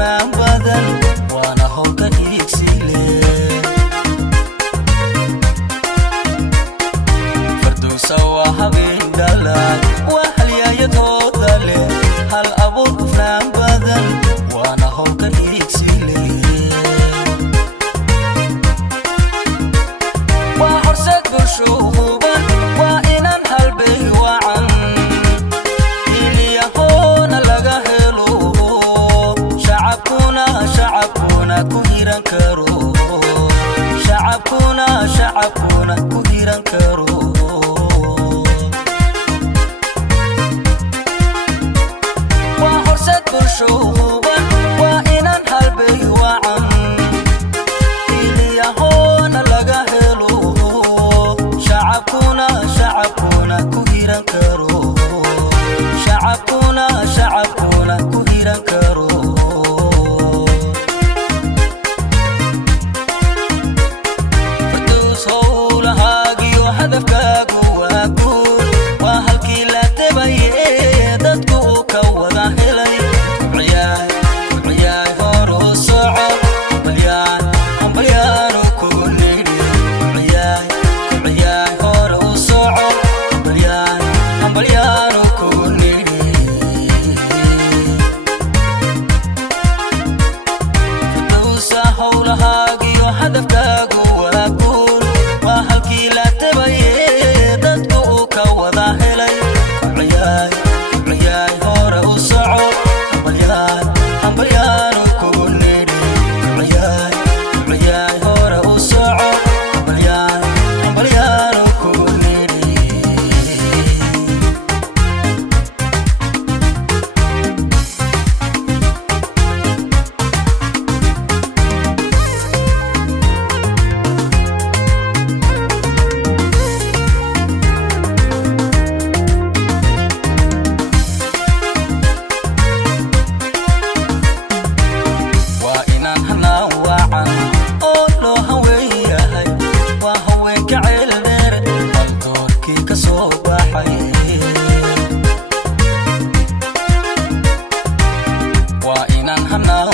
hufnaan badan waana howlka hiigsile fardowsa waa habeen dhalaan waa halyaayadooda leh hal abuur hufnaan badan waana howlka hiigsile waa horseed bulsho huban waa inaan halbay wacan ilyahoona laga helo shacabkuna ku hiran karo shacabkuna ku hiran karo waa horseed bulsho huban waa inaan halbay wacan ilyahoona laga helo shacabkuna ku hiran karo shacabkuna ku hiran karo fardows howlahaagiyo hadafkaagu waa guul waa halkii la tabaye dadku uu ka wada helay kubciyaay horo soco hambalyaanu kugu nidhi kubciyaay horo soco hambalyaanu kugu nidhi fardowsa howlahaagiyo hadafkaagu waa guul waa halkii la tabaye dadku uu ka wada helay kubciyaay hore u soco hambalyaanu kugu nidhi kubciyaay hore u soco hambalyaanu kugu nidhi waa inaan hanaan wacan oo loo haween yahay waa haweenka ceel dheer hal doorkii ka soo baxay waa inaan hanaan